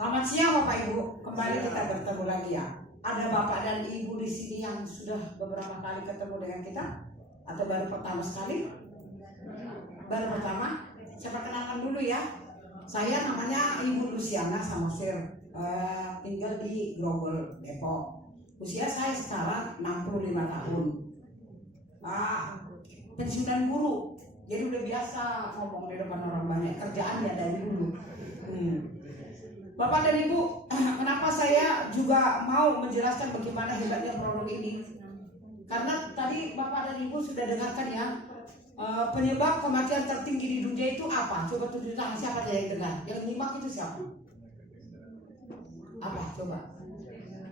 Selamat siang Bapak Ibu, kembali kita bertemu lagi ya. Ada Bapak dan Ibu di sini yang sudah beberapa kali ketemu dengan kita atau baru pertama sekali? Baru pertama. Saya perkenalkan dulu ya. Saya namanya Ibu Luciana Samosir, tinggal di Grogol, Depok. Usia saya sekarang 65 tahun. Pensiunan guru. Jadi udah biasa ngomong di depan orang banyak, kerjaan ya dari dulu. Bapak dan Ibu, kenapa saya juga mau menjelaskan bagaimana hebatnya produk ini? Karena tadi Bapak dan Ibu sudah dengarkan ya, penyebab kematian tertinggi di dunia itu apa? Coba tunjuk tangan, siapa yang dengar? Yang nyimak itu siapa? Apa? Coba.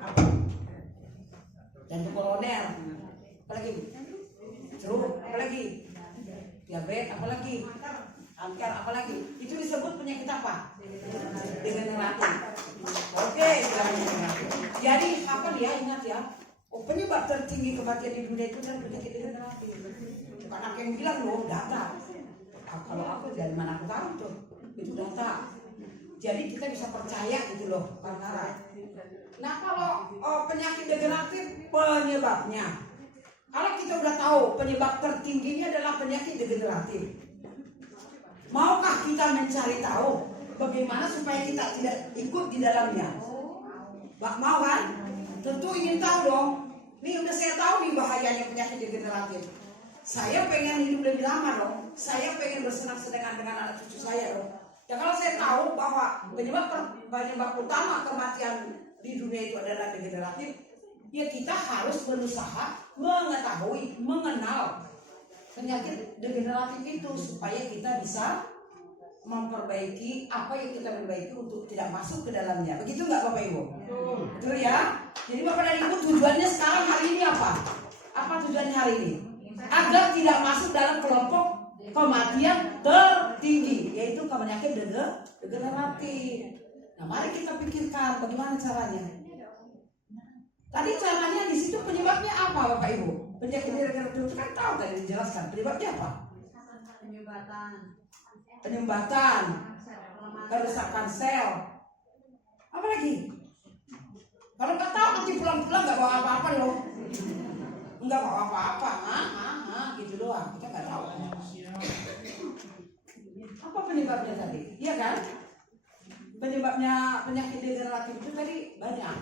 Apa? Jantung koroner. Apa lagi? Stroke. Apa lagi? Diabetes. Apa lagi? Kanker. Apa lagi? Itu disebut penyakit apa? Degeneratif. Oke, jadi apa dia ingat ya? Penyebab tertinggi kematian di dunia itu adalah penyakit degeneratif. Bukan aku yang bilang loh, data. Kalau aku dari mana aku tahu tuh? Itu data. Jadi kita bisa percaya gitu loh, karena. Nah kalau penyakit degeneratif penyebabnya, kalau kita udah tahu penyebab tertingginya adalah penyakit degeneratif, maukah kita mencari tahu bagaimana supaya kita tidak ikut di dalamnya? Mau kan? Tentu ingin tahu dong. Nih udah saya tahu nih bahayanya penyakit degeneratif. Saya pengen hidup lebih lama dong. Saya pengen bersenang-senang dengan anak cucu saya dong. Ya kalau saya tahu bahwa penyebab utama kematian di dunia itu adalah degeneratif, ya kita harus berusaha mengetahui, mengenal penyakit degeneratif itu supaya kita bisa memperbaiki apa yang kita perbaiki untuk tidak masuk ke dalamnya. Begitu nggak Bapak Ibu? Betul ya. Jadi Bapak dan Ibu, tujuannya sekarang hari ini apa? Apa tujuannya hari ini? Agar tidak masuk dalam kelompok kematian tertinggi, yaitu penyakit degeneratif. Nah, mari kita pikirkan bagaimana caranya. Tadi caranya di situ penyebabnya apa Bapak Ibu? Penyakit degeneratif itu kan tahu tadi dijelaskan. Penyebabnya apa? Penyumbatan, kerusakan sel. Apa lagi? Kalau nggak tahu nanti pulang-pulang nggak bawa apa-apa loh. Nggak bawa apa-apa, gitu doang. Kita nggak tahu. Apa penyebabnya tadi? Iya kan? Penyebabnya penyakit degeneratif itu tadi banyak.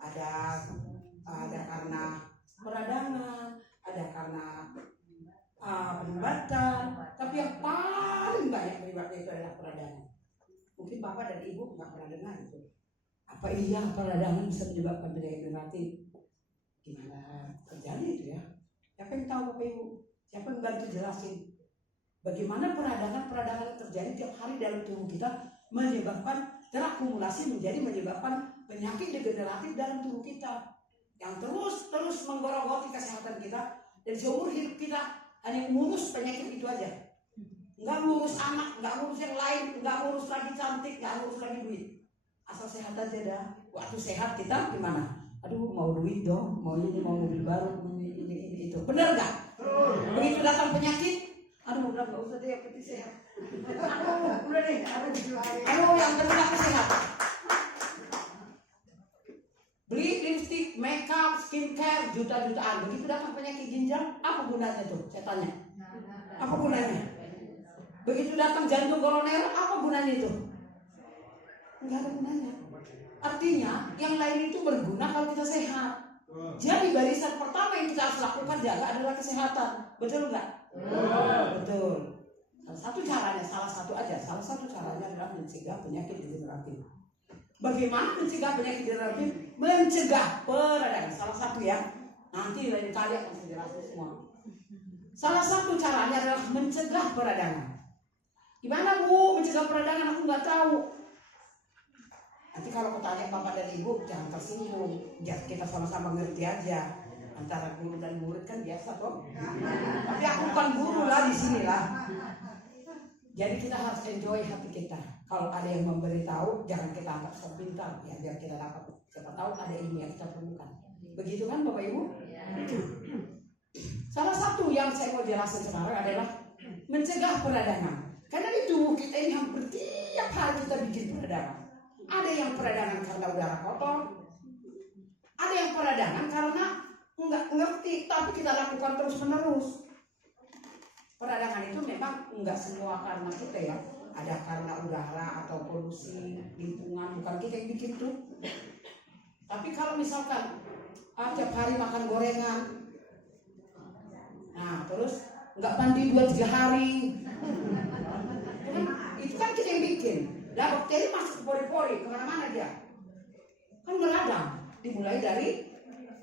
Ada karena peradangan, ada karena penyumbatan, tapi yang paling banyak penyebabnya itu adalah peradangan. Mungkin Bapak dan Ibu nggak pernah dengar itu. Apa iya peradangan bisa menyebabkan penyakit degeneratif? Gimana terjadi itu ya? Siapa yang tahu Bapak Ibu? Siapa yang bantu jelasin? Bagaimana peradangan yang terjadi tiap hari dalam tubuh kita menyebabkan terakumulasi menyebabkan penyakit degeneratif dalam tubuh kita yang terus menggerogoti kesehatan kita dan seumur hidup kita. Hanya ngurus penyakit itu aja, nggak ngurus anak, nggak ngurus yang lain, nggak ngurus lagi cantik, nggak ngurus lagi duit, asal sehat aja dah. Waktu sehat kita gimana? Aduh mau duit dong, mau ini, mau mobil baru, ini itu, bener nggak? Begitu datang penyakit, aduh udah nggak usah deh, yang penting sehat. Udah deh, aduh yang penting aku sehat. Beli lipstick, makeup, skincare, juta-jutaan. Begitu datang penyakit ginjal, apa gunanya tuh? Saya tanya. Apa gunanya? Begitu datang jantung koroner, apa gunanya itu? Enggak ada gunanya. Artinya, yang lain itu berguna kalau kita sehat. Jadi barisan pertama yang kita harus lakukan jaga adalah kesehatan. Betul enggak? Betul. Salah satu caranya adalah mencegah penyakit degeneratif. Bagaimana mencegah penyakit degeneratif? Mencegah peradangan. Salah satu ya. Nanti lain kali akan saya jelaskan semua. Salah satu caranya adalah mencegah peradangan. Gimana Bu mencegah peradangan? Aku nggak tahu. Nanti kalau bertanya Bapak dan Ibu jangan tersinggung. Kita sama-sama ngerti aja. Antara guru dan murid kan biasa toh. Tapi aku bukan guru lah di sini lah. Jadi kita harus enjoy hati kita. Kalau ada yang memberitahu, jangan kita anggap sok pintar ya, biar kita dapat. Siapa tahu ada ilmu yang kita perlukan. Begitu kan Bapak Ibu? Salah satu yang saya mau jelaskan sekarang adalah mencegah peradangan. Karena di tubuh kita ini hampir tiap hari kita bikin peradangan. Ada yang peradangan karena udara kotor, ada yang peradangan karena nggak ngerti, tapi kita lakukan terus menerus. Peradangan itu memang nggak semua karena kita ya, ada karena udara atau polusi lingkungan, bukan kita yang bikin tuh. Tapi kalau misalkan tiap hari makan gorengan, nah terus nggak mandi 2-3 hari, itu kan kita yang bikin. Lah bakteri masuk ke pori-pori, kemana-mana dia, kan meradang. Dimulai dari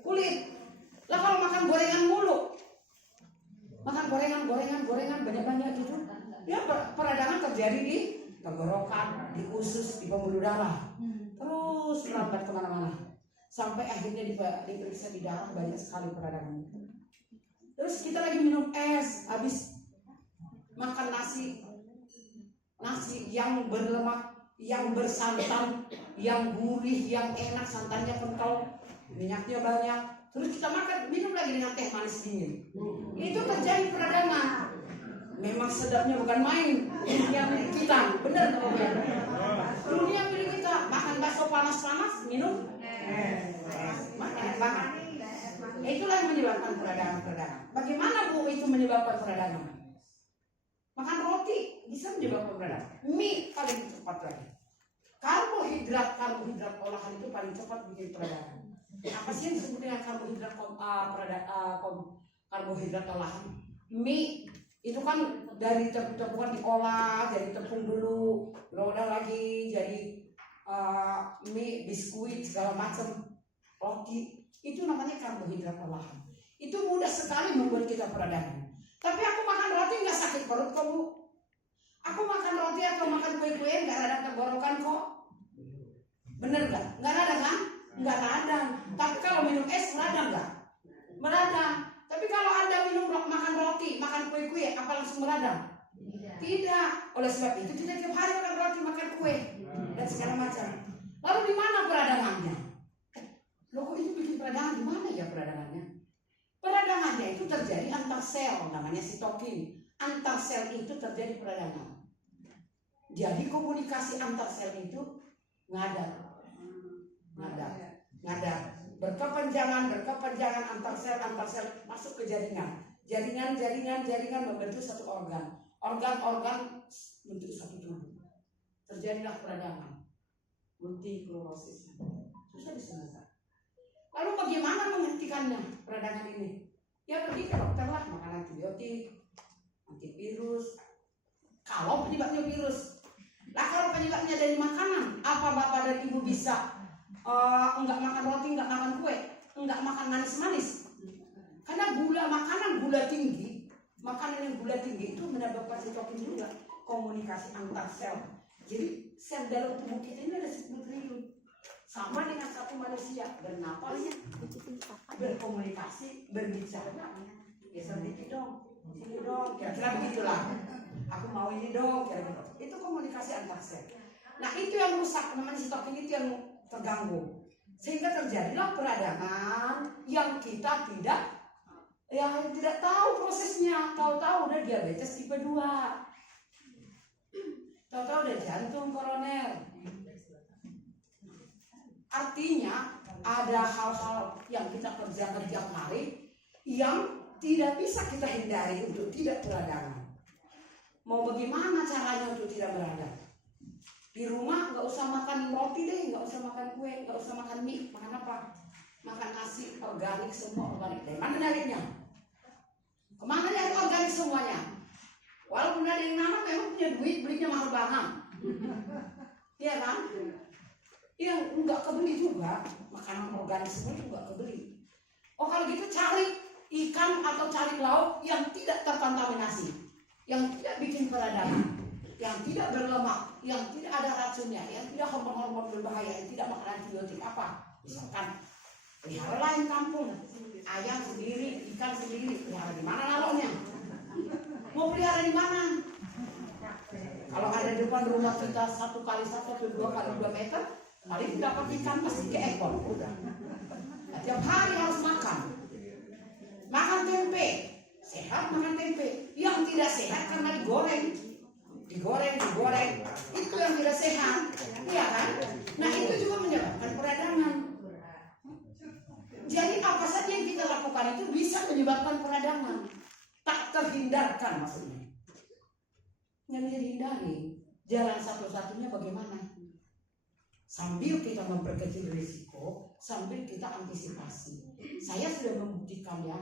kulit. Lah kalau makan gorengan mulu, makan gorengan banyak-banyak gitu, ya peradangan terjadi di tenggorokan, di usus, di pembuluh darah, terus merambat kemana-mana, sampai akhirnya diperiksa di darah banyak sekali peradangan. Terus kita lagi minum es, habis makan nasi yang berlemak, yang bersantan, yang gurih, yang enak, santannya kental, minyaknya banyak. Terus kita minum lagi dengan teh manis dingin. Itu terjadi peradangan. Memang sedapnya bukan main. Dunia milik kita, benar kalau ya. Dunia milik kita, makan bakso panas-panas, minum enak banget. Itulah yang menyebabkan peradangan. Bagaimana Bu itu menyebabkan peradangan? Makan roti bisa menyebabkan peradangan. Mie paling cepat lagi. Karbohidrat olahan itu paling cepat bikin peradangan. Apa sih yang disebut dengan karbohidrat karbohidrat olahan? Mie itu kan dari tepung diolah, dari tepung dulu, diolah lagi jadi mie, biskuit, segala macam, roti. Itu namanya karbohidrat olahan. Itu mudah sekali membuat kita peradangan. Tapi aku makan roti nggak sakit perut kok Bu. Aku makan roti atau makan kue-kue nggak ada tenggorokan kok. Bener nggak? Nggak ada kan? Nggak radang. Tapi kalau minum es meradang nggak? Meradang. Tapi kalau Anda makan roti, makan kue-kue, apa langsung meradang? Tidak. Oleh sebab itu kita tiap hari makan roti, makan kue dan segala macam. Lalu di mana peradangannya? Loh kok itu bikin peradangan? Di mana ya peradangannya? Peradangannya itu terjadi antar sel, namanya sitokin. Antar sel itu terjadi peradangan. Jadi komunikasi antar sel itu ngadat. Berkepanjangan antar sel masuk ke jaringan membentuk satu organ bentuk satu tubuh. Terjadilah peradangan, multiklorosis. Susah disembuhkan. Lalu bagaimana menghentikannya peradangan ini? Ya pergi ke dokter lah, makan antibiotik, antivirus. Kalau penyebabnya virus. Lah kalau penyebabnya dari makanan, apa Bapak dan Ibu bisa enggak makan roti, enggak makan kue, enggak makan manis-manis? Karena gula tinggi, makanan yang gula tinggi itu menyebabkan sitokin juga komunikasi antar sel. Jadi sel dalam tubuh kita ini ada 10 triliun. Sama dengan satu manusia, bernapas, berkomunikasi, berbicara. Ya sedikit dong, sini dong, kira-kira begitulah. Aku mau ini dong, kira-kira. Itu komunikasi antar sel. Nah itu yang rusak, namanya sitokin itu yang terganggu. Sehingga terjadilah peradangan yang kita tidak tahu prosesnya. Tahu-tahu udah diabetes tipe 2. Tahu-tahu udah jantung koroner. Artinya ada hal-hal yang kita kerjakan tiap hari yang tidak bisa kita hindari untuk tidak peradangan. Mau bagaimana caranya untuk tidak beradab? Di rumah nggak usah makan roti deh, nggak usah makan kue, nggak usah makan mie. Makan apa? Makan nasi organik, semua organik. Dari mana nyarinya? Kemana nyari organik semuanya? Walaupun ada yang nanam memang punya duit, belinya mahal banget. Iya kan? Yang nggak kebeli juga, makanan organik semua itu nggak kebeli. Oh kalau gitu cari ikan atau cari lauk yang tidak terkontaminasi, yang tidak bikin peradangan, yang tidak berlemak, yang tidak ada racunnya, yang tidak hormon-hormon berbahaya, yang tidak makan antibiotik apa? Misalkan pelihara lain kampung, ayam sendiri, ikan sendiri, pelihara di mana lauknya? Mau pelihara di mana? Kalau ada di depan rumah kita 1 kali 1 atau 2 kali 2 meter, paling dapat ikan pasti ke ekor, udah. Nah, tiap hari harus makan tempe, sehat makan tempe. Yang tidak sehat karena digoreng, itu yang tidak sehat, iya kan? menyebabkan peradangan. Tak terhindarkan maksudnya. Nggak bisa dihindari. Jalan satu-satunya bagaimana? Sambil kita memperkecil risiko, sambil kita antisipasi. Saya sudah membuktikan ya,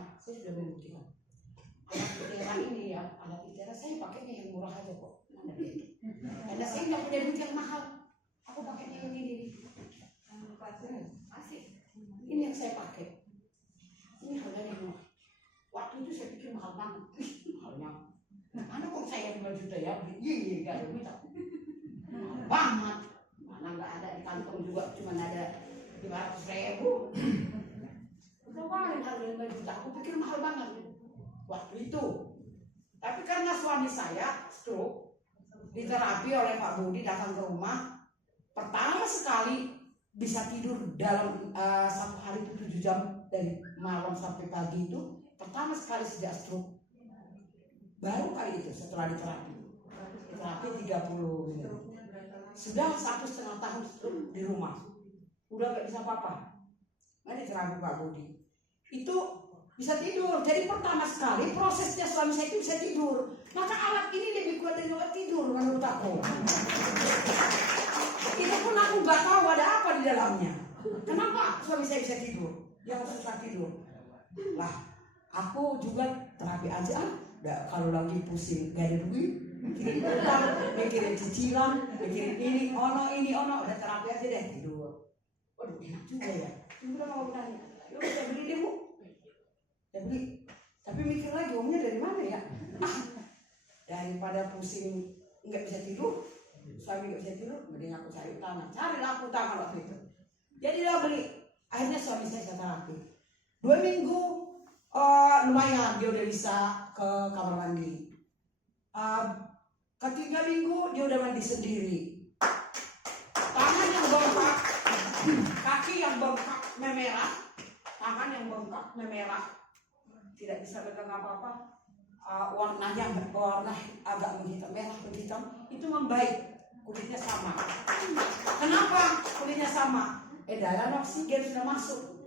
alat ITERA ini ya, alat ITERA saya pakainya yang murah aja kok. Mana dia itu? Karena saya nggak punya duit yang mahal. Aku pakainya yang ini. Ini yang saya pakai. Ini harganya murah. Waktu itu saya pikir mahal banget. Mahalnya. Mana kok saya 5 juta ya? Iya, gak ada duit aku. Mahal banget. Mana nggak ada di kantong juga, cuma ada 500.000. Udah paling harga 5 juta. Aku pikir mahal banget waktu itu. Tapi karena suami saya stroke, diterapi oleh Pak Budi, datang ke rumah, pertama sekali bisa tidur dalam satu hari itu 7 jam dari malam sampai pagi itu pertama sekali sejak stroke. Baru kali itu setelah diterapi 30 menit. Sudah 1,5 tahun stroke di rumah, udah gak bisa apa-apa. Ini terapi Pak Budi itu bisa tidur. Jadi pertama sekali prosesnya suami saya itu bisa tidur. Maka alat ini lebih kuat dari obat tidur menurut aku. Itu pun aku nggak tahu ada apa di dalamnya. Kenapa suami saya bisa tidur? Yang susah tidur. Lah, aku juga terapi aja. Kalau lagi pusing gak ada duit, mikirin utang, mikirin cicilan, mikirin ini ono, udah terapi aja deh tidur. Waduh, enak juga ya. Ibu udah mau berani. Yuk kita beli deh bu. Ya beli. Tapi mikir lagi uangnya dari mana ya? Daripada pusing nggak bisa tidur, suami nggak bisa tidur, mending aku cari utang. Carilah aku utang waktu itu. Jadilah beli. Akhirnya suami saya terapi 2 minggu. Lumayan dia udah bisa ke kamar mandi. Ketiga minggu dia udah mandi sendiri. Tangan yang bengkak, kaki yang bengkak memerah, tangan yang bengkak memerah, tidak bisa pegang apa-apa. Warnanya warna agak menghitam, merah menghitam, itu membaik, kulitnya sama. Kenapa kulitnya sama? Edaran oksigen sudah masuk.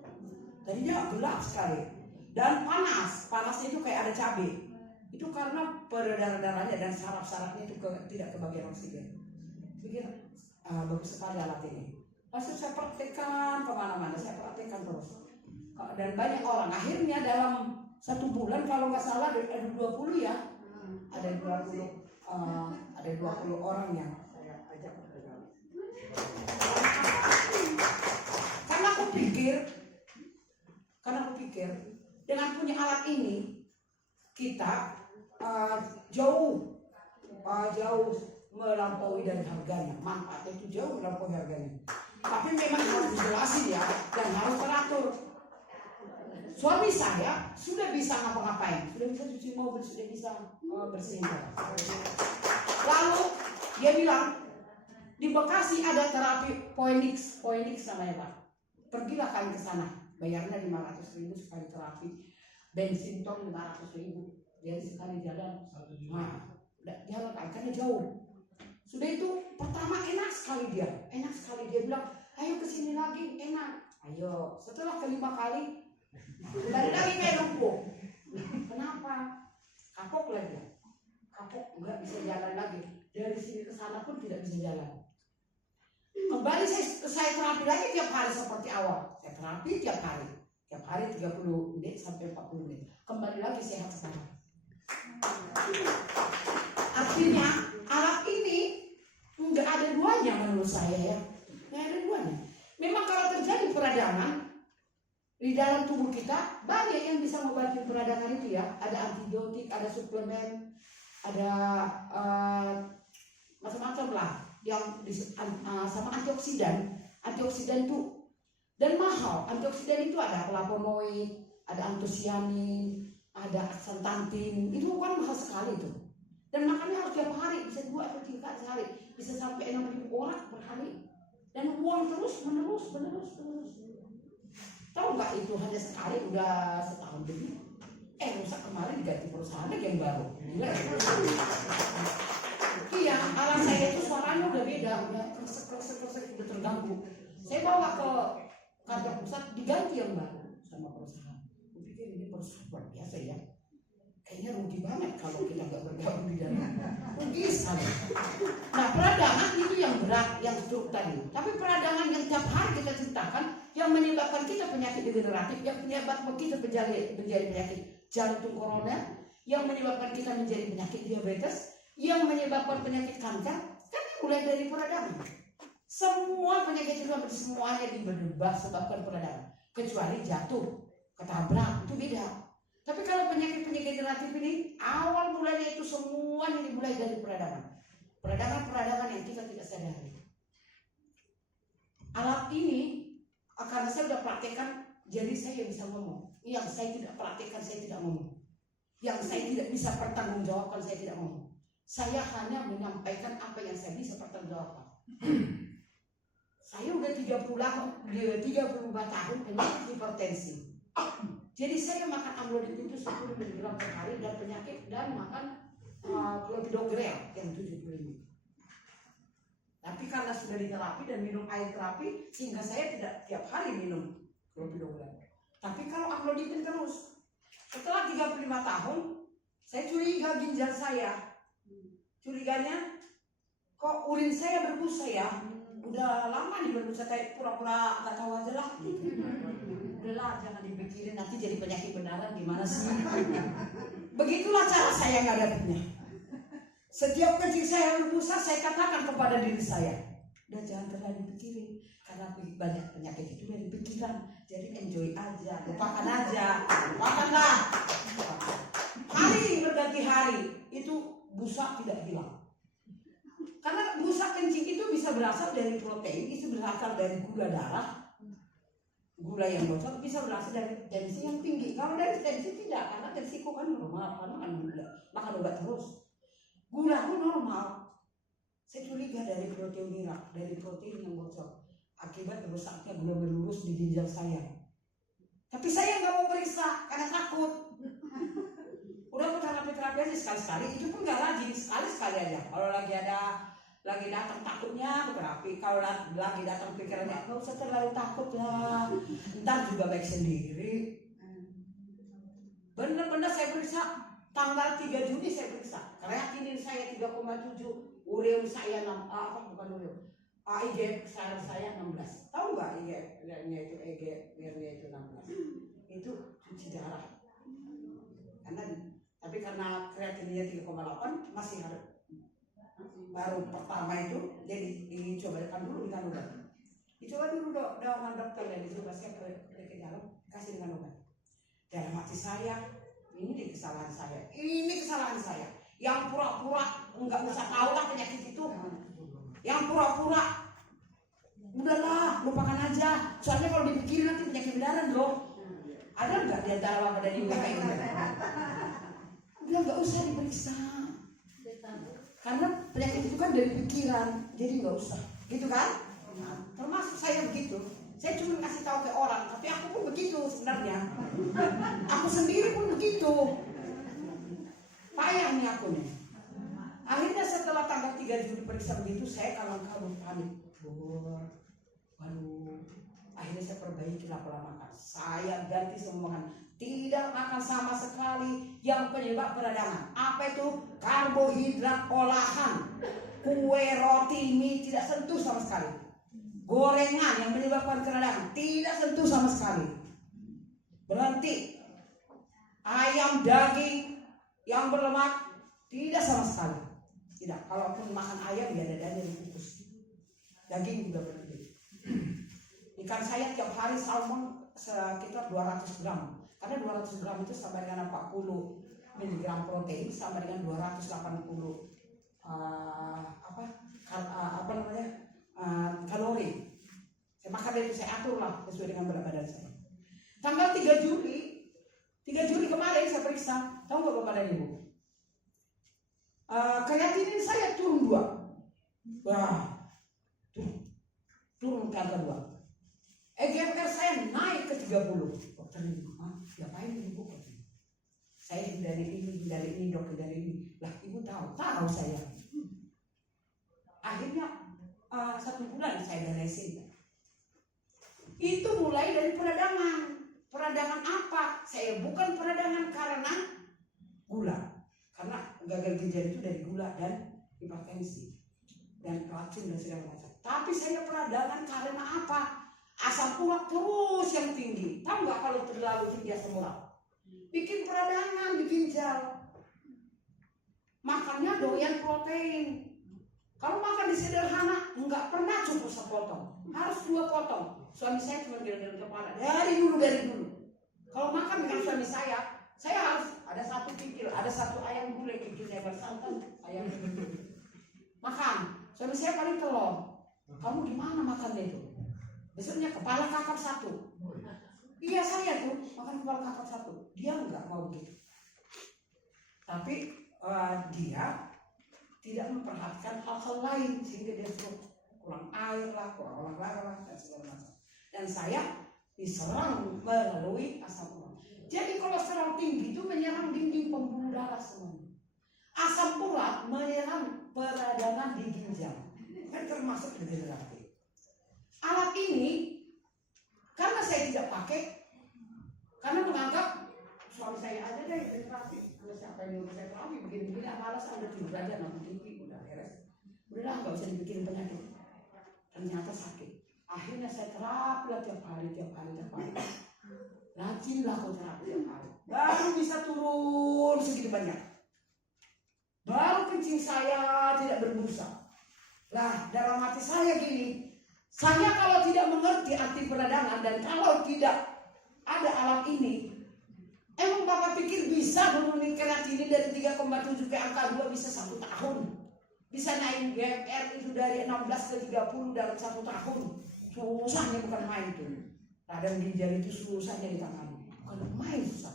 Tadinya gelap sekali dan panasnya itu kayak ada cabai. Itu karena peredaran darahnya dan saraf-sarafnya itu tidak kebagian oksigen. Pikir bagus sekali alat ini. Lalu saya praktekkan kemana-mana, saya praktekkan terus. Dan banyak orang, akhirnya dalam 1 bulan kalau nggak salah ada 20 ya, ada 20 orang yang saya ajak bergabung. Karena aku pikir dengan punya alat ini kita jauh melampaui dari harganya, manfaatnya itu jauh melampaui harganya. Tapi memang harus dijelasin ya, dan harus teratur. Suami saya sudah bisa ngapa-ngapain, sudah bisa cuci mobil, sudah bisa bersihin. Lalu dia bilang di Bekasi ada terapi Phoenix namanya Pak. Pergilah kalian ke sana, bayarnya 500.000 sekali terapi, bensin tol 500.000. Jadi sekali jalan, jalan karena jauh. Sudah itu pertama enak sekali dia bilang, ayo kesini lagi enak. Ayo, setelah kelima kali kembali lagi kayak lumpuh. Kenapa? Kapok lagi. Kapok, nggak bisa jalan lagi. Dari sini ke sana pun tidak bisa jalan. Kembali saya terapi lagi tiap hari seperti awal. Saya terapi tiap hari 30 menit sampai 40 menit. Kembali lagi sehat sekarang. Artinya alat ini nggak ada duanya menurut saya ya. Nggak ada duanya. Memang kalau terjadi peradangan di dalam tubuh kita, banyak yang bisa mengobati peradangan itu ya. Ada antibiotik, ada suplemen, ada macam-macam lah yang sama antioksidan itu dan mahal. Antioksidan itu ada flavonoid, ada antosianin, ada aksantantin, itu kan mahal sekali itu. Dan makannya harus tiap hari, bisa 2 atau 3 kali sehari, bisa sampai 6.000 orang per hari. Dan uang terus menerus. Tahu nggak itu hanya sekali udah setahun lebih. Rusak kemarin diganti perusahaan lagi yang baru. Iya, alat saya itu suaranya udah beda, udah kresek, udah terganggu. Saya bawa ke kantor pusat diganti yang baru sama perusahaan. Kupikir ini perusahaan luar biasa ya. Kayaknya rugi banget kalau kita nggak bergabung di dalam. Rugi sekali. Nah, peradangan itu yang berat, yang stroke tadi. Tapi peradangan yang tiap hari kita ceritakan, yang menyebabkan kita penyakit degeneratif, yang menyebabkan kita menjadi penyakit jantung koroner, yang menyebabkan kita menjadi penyakit diabetes, yang menyebabkan penyakit kanker, kan mulai dari peradangan. Semua penyakit itu semuanya disebabkan peradangan, kecuali jatuh, ketabrak, itu beda. Tapi kalau penyakit-penyakit degeneratif ini, awal mulanya itu semuanya dimulai dari peradangan. Peradangan yang kita tidak sadari. Alat ini, karena saya sudah praktekkan, jadi saya bisa ngomong. Yang saya tidak praktekkan, saya tidak ngomong. Yang saya tidak bisa pertanggungjawabkan, saya tidak ngomong. Saya hanya menyampaikan apa yang saya bisa pertanggungjawabkan. Saya udah 34 tahun penyakit hipertensi. Jadi saya makan amlodipin itu 10 mg per hari dan penyakit dan makan clopidogrel yang 75. Tapi karena sudah diterapi dan minum air terapi, sehingga saya tidak tiap hari minum clopidogrel. Tapi kalau amlodipin terus, setelah 35 tahun, saya curiga ginjal saya. Curiganya, kok urin saya berbusa ya? Udah lama nih berbusa, kayak pura-pura nggak tahu aja lah. Udahlah, jangan dipikirin, nanti jadi penyakit beneran gimana sih? Begitulah cara saya ngadepinnya. Setiap kencing saya berbusa, saya katakan kepada diri saya, udah jangan terlalu dipikirin, karena banyak penyakit itu dari pikiran. Jadi enjoy aja, lupakan aja, lupakanlah. Hari berganti hari, itu busa tidak hilang. Karena busa kencing itu bisa berasal dari protein, itu berasal dari gula darah. Gula yang bocor bisa berasal dari tensi yang tinggi. Kalau dari tensi tidak, karena tensiku kan normal, karena makan obat terus. Gula pun normal. Saya curiga dari proteinura, dari protein yang bocor. Akibat rusaknya gula melurus di ginjal saya. Tapi saya nggak mau periksa karena takut. Udah terapi aja sekali-sekali, itu pun nggak rajin, sekali-sekali aja. Kalau lagi datang takutnya ke terapi, kalau lagi datang pikirannya nggak usah terlalu takut lah, ntar juga baik sendiri. Bener-bener saya periksa tanggal 3 Juni saya periksa, kreatinin saya 3,7, ureum saya IGF saya 16. Tahu nggak IGF-nya itu itu 16? Itu cuci darah. Karena kreatinnya 3,8 masih harus. Baru pertama itu jadi dicobakan dulu dengan obat. Dicoba dulu dengan dokter dan disuruh saya ke dalam kasih dengan obat. Dalam hati saya, ini kesalahan saya. Ini kesalahan saya. Yang pura-pura nggak usah tahu lah penyakit itu. Yang pura-pura udahlah lupakan aja. Soalnya kalau dipikirin nanti penyakit beneran loh. Ada nggak di antara bapak dan ibu kayak gitu? Udah nggak usah diperiksa. Karena penyakit itu kan dari pikiran, jadi nggak usah, gitu kan? Nah, termasuk saya begitu. Saya cuma kasih tahu ke orang, tapi aku pun begitu sebenarnya. Aku sendiri pun begitu. Payah nih aku nih. Akhirnya setelah tanggal 3 Juli periksa begitu, saya kabur panik. Waduh. Akhirnya saya perbaiki pola makan. Saya ganti semua makan. Tidak makan sama sekali yang penyebab peradangan. Apa itu? Karbohidrat olahan, kue, roti, mie tidak sentuh sama sekali. Gorengan yang menyebabkan peradangan tidak sentuh sama sekali. Berhenti. Ayam, daging yang berlemak tidak sama sekali. Tidak. Kalaupun makan ayam ya dadanya dikukus. Daging juga berhenti. Ikan saya tiap hari salmon sekitar 200 gram. Karena 200 gram itu sama dengan 40 mg protein sama dengan 280 kalori. Saya makan itu saya atur lah sesuai dengan berat badan saya. Tanggal 3 Juli kemarin saya periksa, tahu nggak bapak dan ibu? Kreatinin saya turun 2. Wah, turun ke angka 2. EGFR saya naik ke 30. Dokter ibu, ngapain ibu? Saya hindari ini, dok, hindari ini. Lah ibu tahu saya. Akhirnya 1 bulan saya beresin. Itu mulai dari peradangan. Peradangan apa? Saya bukan peradangan karena gula. Karena gagal ginjal itu dari gula dan hipertensi dan racun dan segala macam. Tapi saya peradangan karena apa? Asam urat terus yang tinggi. Tahu nggak kalau terlalu tinggi asam urat? Bikin peradangan di ginjal. Makannya doyan protein. Kalau makan di sederhana, nggak pernah cukup sepotong, harus 2 potong. Suami saya cuma geleng-geleng kepala dari dulu. Kalau makan dengan suami saya harus ada 1 kikil, ada 1 ayam gulai, kikilnya bersantan, ayam makan. Suami saya paling telur. Kamu gimana makannya itu? Besoknya kepala kakap 1. Iya saya tuh makan kepala kakap 1. Dia nggak mau gitu. Tapi dia tidak memperhatikan hal-hal lain sehingga dia kurang air lah, kurang olahraga lah dan segala macam. Dan saya diserang melalui asam urat. Jadi kolesterol tinggi itu menyerang dinding pembuluh darah semuanya. Asam urat menyerang peradangan di ginjal. Kan termasuk degeneratif. Alat ini karena saya tidak pakai, karena menganggap suami saya aja deh terapi. Kalau siapa yang nyuruh saya terapi begini-begini, malas udah tidur aja nanti tinggi udah beres. Udahlah nggak usah dibikin penyakit. Ternyata sakit. Akhirnya saya terapi tiap hari. Rajinlah kau terapi tiap hari. Baru bisa turun segitu banyak. Baru kencing saya tidak berbusa. Lah dalam hati saya gini, saya kalau tidak mengerti arti peradangan dan kalau tidak ada alat ini, emang Bapak pikir bisa menurunkan kreatinin dari 3,7 ke angka 2 bisa 1 tahun? Bisa naik GFR itu dari 16 ke 30 dalam 1 tahun? Susahnya bukan main tuh. Radang ginjal itu susahnya ditangani. Bukan main susah.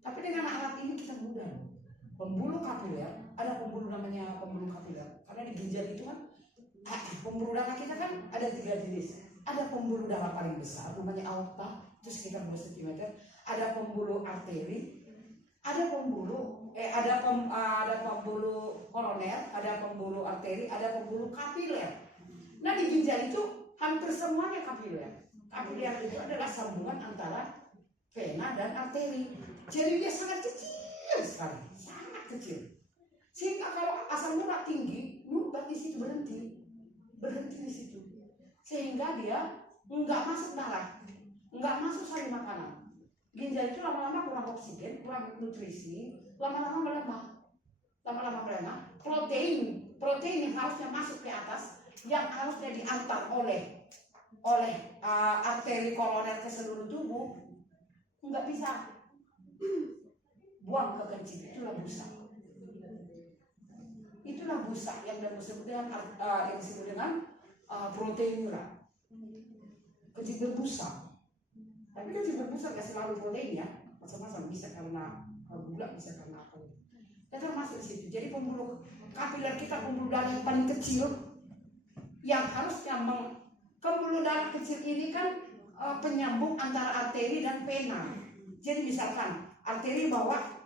Tapi dengan alat ini kita mudah. Pembuluh kapiler, ada pembuluh namanya pembuluh kapiler. Karena di ginjal itu kan pembuluh darah kita kan ada 3 jenis. Ada pembuluh darah paling besar namanya aorta, itu sekitar 2 cm. Ada pembuluh arteri, ada pembuluh koroner, ada pembuluh arteri, ada pembuluh kapiler. Nah di ginjal itu hampir semuanya kapiler. Kapiler itu adalah sambungan antara vena dan arteri. Jadi dia sangat kecil sekali, sangat kecil. Sehingga kalau asam urat tinggi, nyumbat di situ berhenti di situ. Sehingga dia nggak masuk darah, nggak masuk sari makanan. Ginjal itu lama-lama kurang oksigen, kurang nutrisi, lama-lama melemah. Protein yang harusnya masuk ke atas, yang harusnya diantar oleh arteri koroner ke seluruh tubuh, nggak bisa. Buang ke kencing, itulah busa yang disebut dengan protein urat. Kencing berbusa. Tapi kencing berbusa nggak selalu protein ya, macam-macam, bisa karena gula, bisa karena apa. Dan termasuk di situ. Jadi pembuluh kapiler kita, pembuluh darah yang paling kecil, yang harusnya pembuluh darah kecil ini kan penyambung antara arteri dan vena. Jadi misalkan arteri bawa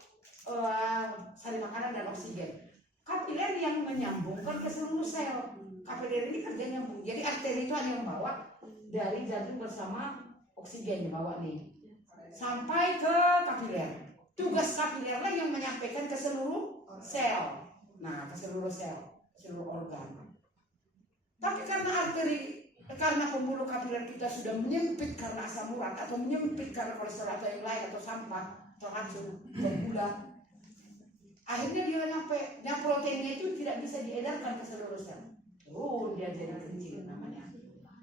sari makanan dan oksigen. Kapiler yang menyambungkan ke seluruh sel. Kapiler ini kerja nyambung. Jadi arteri itu hanya membawa dari jantung bersama oksigen dibawa nih sampai ke kapiler. Tugas kapiler lah yang menyampaikan ke seluruh sel. Nah, ke seluruh organ. Tapi karena pembuluh kapiler kita sudah menyempit karena asam urat atau menyempit karena kolesterol atau yang lain atau sampah atau racun atau gula, akhirnya dia yang proteinnya itu tidak bisa diedarkan ke seluruh sel. Dia jadi kencing namanya.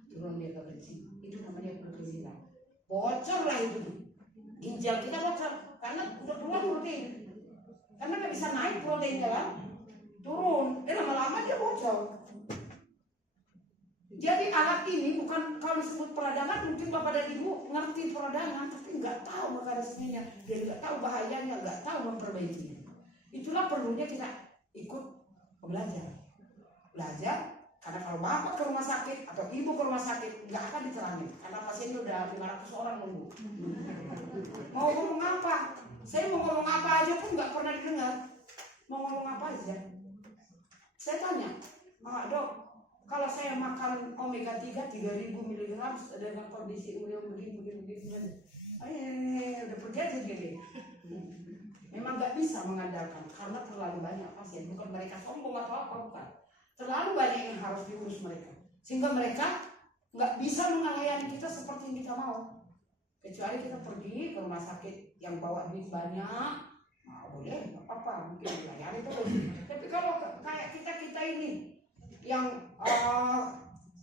Turun dia ke kencing. Itu namanya protein. Bocor lah itu. Ginjal kita bocor karena udah keluar protein. Karena nggak bisa naik proteinnya kan, turun. Lama-lama dia bocor. Jadi alat ini bukan kalau disebut peradangan, mungkin Bapak dan Ibu ngerti peradangan, tapi nggak tahu mekanismenya, dia nggak tahu bahayanya, nggak tahu memperbaikinya. Itulah perlunya kita ikut belajar. Karena kalau Bapak ke rumah sakit atau Ibu ke rumah sakit nggak akan dicerami, karena pasiennya udah 500 orang nunggu. Mau ngomong apa? Saya mau ngomong apa aja pun nggak pernah didengar. Mau ngomong apa aja? Saya tanya, Dok, kalau saya makan omega 3 3000 mg dengan kondisi urea begini. Udah pergi aja gini. Memang nggak bisa mengandalkan karena terlalu banyak pasien. Bukan mereka sombong atau apa, bukan. Terlalu banyak yang harus diurus mereka, sehingga mereka nggak bisa melayani kita seperti yang kita mau. Kecuali kita pergi ke rumah sakit yang bawa duit banyak, boleh, nggak apa-apa, mungkin dilayani terus. Tapi kalau kayak kita ini yang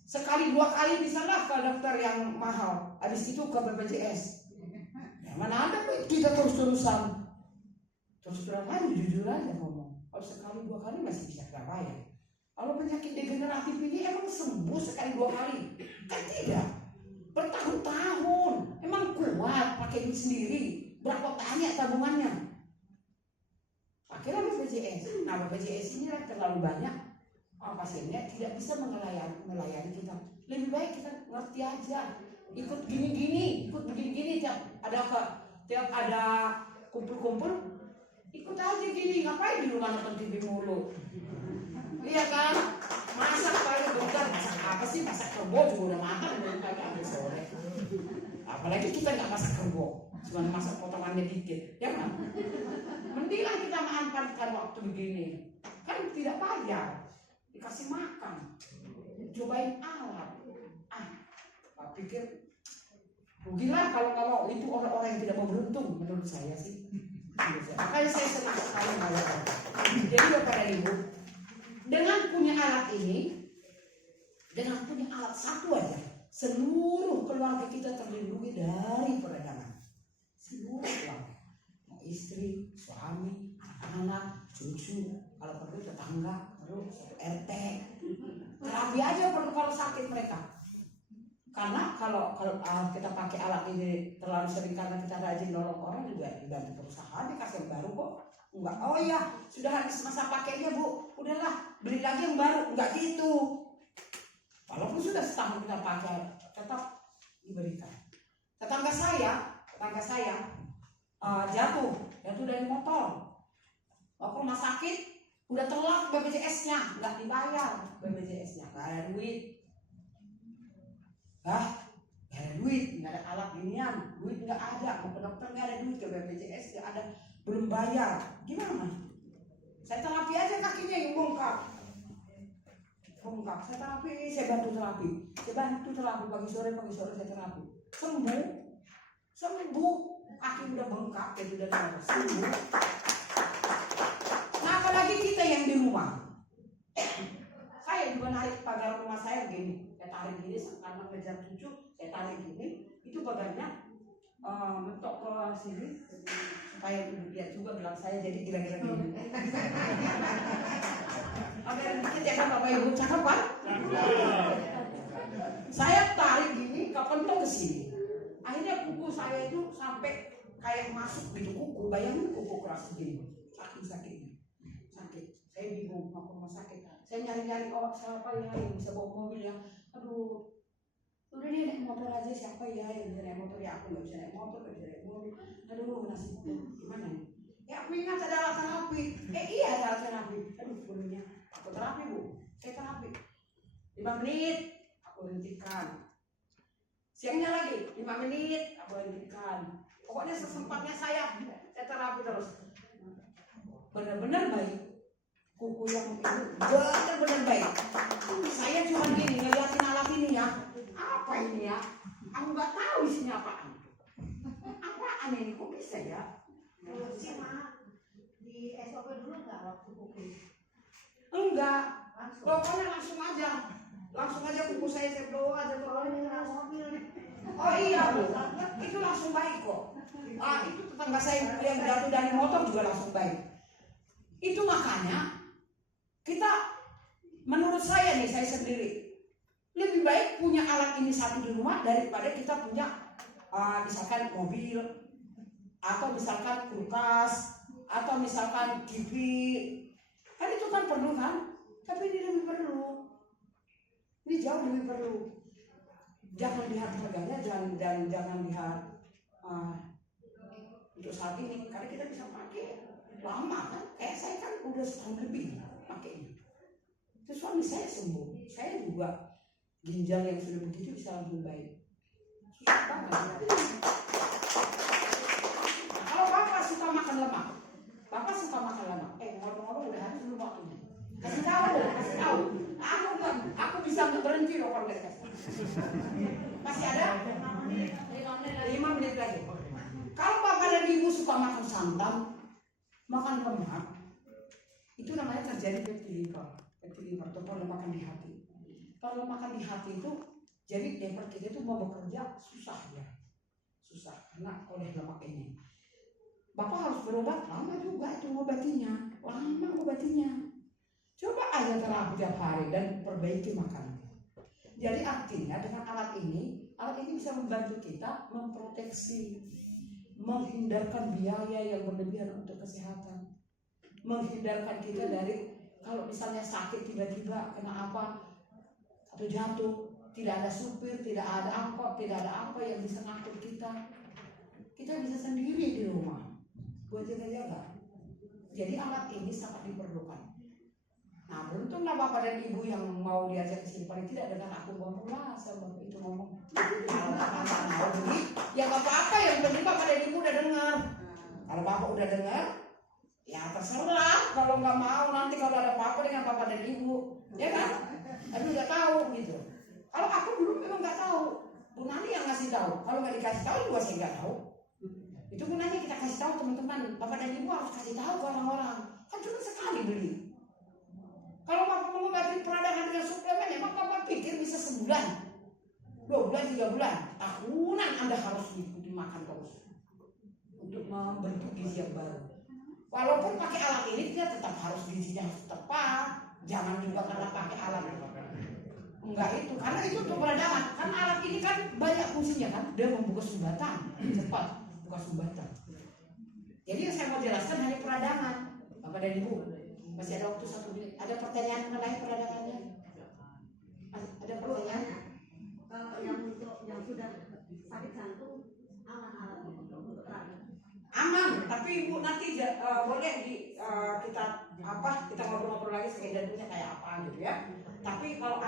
sekali 2 kali misalnya ke dokter yang mahal, habis itu ke BPJS, ya mana ada kita terus-terusan. Terus berapa jujur aja ngomong, kalau sekali 2 kali masih bisa kita bayar. Kalau penyakit degeneratif ini emang sembuh sekali 2 kali? Kan tidak, bertahun-tahun. Emang kuat pakai duit sendiri, berapa banyak tabungannya? Akhirnya BPJS. Nah BPJS ini terlalu banyak pasiennya, tidak bisa melayani kita. Lebih baik kita ngerti aja, ikut gini-gini, ikut begini-gini. Tiap ada kumpul-kumpul, ikut aja gini. Ngapain di rumah nonton TV mulu? Iya kan? Masak paling bentar, masak apa sih? Masak kerbo juga udah matang dari pagi sampai sore. Apalagi kita nggak masak kerbo, cuma masak potongannya dikit, ya kan? Mendingan kita manfaatkan waktu begini. Kan tidak bayar, dikasih makan, cobain alat. Pikir rugilah kalau nggak mau. Itu orang-orang yang tidak mau beruntung menurut saya sih. Makanya saya senang sekali melakukan. Jadi Bapak dan Ibu, dengan punya alat ini, dengan punya alat satu aja, seluruh keluarga kita terlindungi dari perdagangan. Seluruh keluarga, mau istri, suami, anak-anak, cucu, kalau perlu tetangga, perlu satu RT. Terapi aja perlu kalau sakit mereka. Karena kalau kita pakai alat ini terlalu sering karena kita rajin nolong orang, juga dibantu perusahaan dikasih yang baru kok. Enggak, oh iya sudah habis masa pakainya Bu, udahlah beli lagi yang baru. Enggak gitu. Walaupun sudah setahun kita pakai, tetap diberikan. Tetangga saya jatuh dari motor, mau ke rumah sakit, udah telat BPJS-nya, nggak dibayar BPJS-nya, nggak ada duit. Gak ada duit, nggak ada alat ginian, duit nggak ada, mau ke dokter nggak ada duit, ke BPJS nggak ada, belum bayar, gimana? Saya terapi aja kakinya yang bongkar, saya terapi, saya bantu terapi, pagi sore saya terapi, sembuh, kaki udah bengkak, jadi udah sembuh. Nah apalagi kita yang di rumah, saya juga narik pagar rumah saya begini. Saya tarik gini karena ngejar cucu, saya tarik gini, itu pagarnya mentok ke sini supaya lihat juga gelang saya jadi kira-kira gini. Agar dikit ya kan Bapak Ibu, cakep Pak? Saya tarik gini, kepentok ke sini. Akhirnya kuku saya itu sampai kayak masuk gitu kuku, bayangin kuku keras gini, sakit. Saya bingung mau ke rumah sakit. Saya nyari-nyari siapa yang bisa bawa mobil ya. Aduh, udah nih naik motor aja, siapa ya yang bisa naik motor? Ya aku nggak bisa naik motor, nggak bisa naik mobil. Aduh nasib gimana nih? Ya aku ingat ada alat terapi. Iya ada alat terapi. Aduh bunyinya, aku terapi Bu, saya terapi 5 menit, aku hentikan. Siangnya lagi 5 menit, aku hentikan. Pokoknya sesempatnya saya terapi terus. Benar-benar baik. Kuku yang itu benar-benar baik. Saya cuma gini ngeliatin alat ini ya. Apa ini ya? Aku nggak tahu isinya apaan. Apaan ini? Kok bisa ya? Sih mah di SOP dulu nggak waktu kuku? Enggak. Pokoknya langsung aja kuku saya bawa aja ke Kalau ini kena mobil nih. Oh iya Bu, itu langsung baik kok. Itu tetangga saya yang jatuh dari motor juga langsung baik. Itu makanya kita, menurut saya nih, saya sendiri lebih baik punya alat ini satu di rumah daripada kita punya misalkan mobil atau misalkan kulkas atau misalkan TV. Kan itu kan perlu kan, tapi ini lebih perlu, ini jauh lebih perlu. Jangan lihat harganya, jangan lihat untuk saat ini, karena kita bisa pakai lama kan. Kayak saya kan udah setahun lebih pakainya. Terus suami saya sembuh, saya juga ginjal yang sudah begitu bisa langsung baik. Susah banget. Kasih tahu dong, kasih tahu. Aku bisa berhenti loh kalau nggak kasih. Masih ada? 5 menit lagi. Kalau bapak dan ibu suka makan santan, makan lemak, itu namanya terjadi fatty liver atau pelemakan di hati. Kalau makan di hati itu, jadi liver kita itu mau bekerja susah ya, susah karena oleh lemak ini. Bapak harus berobat lama juga itu obatinya, lama obatinya. Coba aja terapi tiap hari dan perbaiki makanan. Jadi artinya dengan alat ini bisa membantu kita memproteksi, menghindarkan biaya yang berlebihan untuk kesehatan, menghindarkan kita dari kalau misalnya sakit tiba-tiba kena apa atau jatuh, tidak ada supir, tidak ada angkot, tidak ada apa yang bisa ngangkut kita. Kita bisa sendiri di rumah buat jaga-jaga. Jadi alat ini sangat diperlukan. Nah, beruntunglah bapak dan ibu yang mau diajak ke sini, paling tidak dengan aku ngomong lah sama itu ngomong. Kalau bapak nggak mau beli, ya nggak apa-apa, yang penting bapak dan ibu udah dengar. Kalau bapak udah dengar, ya terserah. Kalau nggak mau nanti kalau ada apa-apa dengan bapak dan ibu, ya kan? Tapi nggak tahu gitu. Kalau aku dulu memang nggak tahu. Bu Nani yang ngasih tahu. Kalau nggak dikasih tahu juga saya nggak tahu. Itu gunanya kita kasih tahu teman-teman. Bapak dan ibu harus kasih tahu ke orang-orang. Kan cuma sekali beli. Kalau bapak mengobati peradangan dengan suplemen, emang bapak pikir bisa sebulan, 2 bulan, 3 bulan, tahunan Anda harus diikuti makan terus untuk membentuk gizi yang baru. Walaupun pakai alat ini dia tetap harus gizinya harus tepat. Jangan juga karena pakai alat enggak itu, karena itu untuk peradangan. Kan alat ini kan banyak fungsinya kan, dia membuka sumbatan cepat, buka sumbatan. Jadi yang saya mau jelaskan hanya peradangan, bapak dan ibu. Masih ada waktu 1 menit. Ada pertanyaan mengenai peradangannya? Ada pertanyaan? Kalau yang untuk yang sudah sakit jantung aman alat untuk Aman, tapi ibu nanti boleh kita ngobrol-ngobrol lagi sakit jantungnya kayak apa gitu ya. Tapi kalau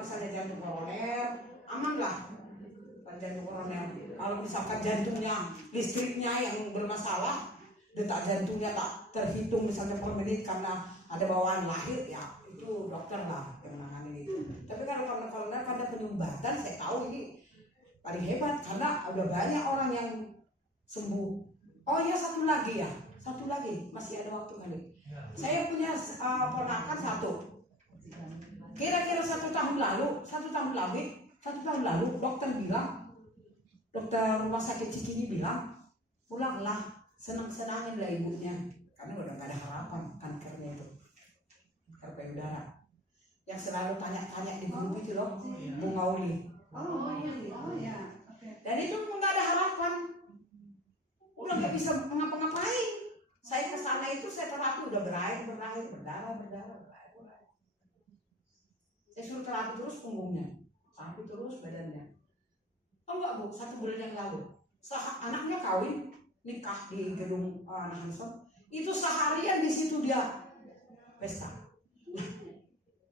misalnya jantung koroner, aman lah. Jantung koroner. Kalau misalkan jantungnya, listriknya yang bermasalah, detak jantungnya tak terhitung misalnya per menit karena ada bawaan lahir, ya itu dokter lah yang menangani itu. Tapi kalau koroner karena penyumbatan, saya tahu ini paling hebat karena udah banyak orang yang sembuh. Oh iya, satu lagi, masih ada waktu kali. Saya punya ponakan satu. Kira-kira 1 tahun lalu dokter rumah sakit Cikini bilang, pulanglah, senang-senangin lah ibunya, karena udah gak ada harapan kankernya itu, kanker payudara. Yang selalu tanya-tanya di grup itu loh, Bu Ngauli. Oh iya. Dan itu nggak ada harapan, udah nggak bisa ngapa-ngapain. Saya kesana itu saya terapi udah berair berdarah. Saya suruh terapi terus punggungnya, terapi terus badannya. Oh enggak Bu, 1 bulan yang lalu, anaknya kawin, nikah di gedung Hanson, itu seharian di situ dia pesta.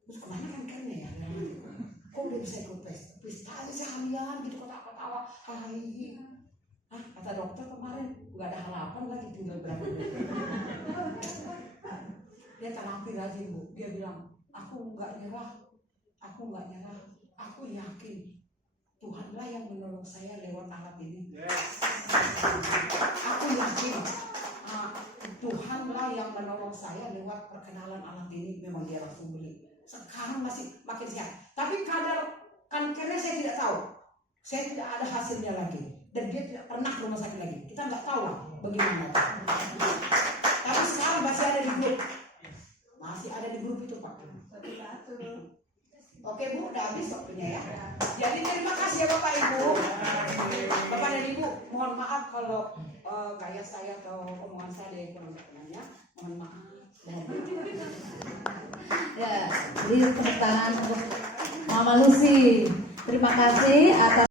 Terus kemana kankernya ya? Kok udah bisa ikut pesta aja seharian gitu, ketawa-ketawa, hai. Kata dokter kemarin nggak ada harapan lagi, tinggal berapa bulan. Dia terapi lagi Bu, dia bilang aku nggak nyerah, aku yakin Tuhanlah yang menolong saya lewat alat ini. Aku yakin Tuhanlah yang menolong saya lewat perkenalan alat ini. Memang dia langsung beli. Sekarang masih makin sehat. Tapi kadar kankernya saya tidak tahu. Saya tidak ada hasilnya lagi. Dan dia tidak pernah ke rumah sakit lagi. Kita nggak tahu lah bagaimana. Tapi sekarang masih ada di grup itu Pak. Oke Bu, udah habis waktunya ya. Jadi terima kasih ya Bapak Ibu. Bapak dan Ibu, mohon maaf kalau gaya saya atau omongan saya ada yang kurang berkenan. Mohon maaf. Ya, beri tepuk tangan untuk Mama Lucy. Terima kasih atas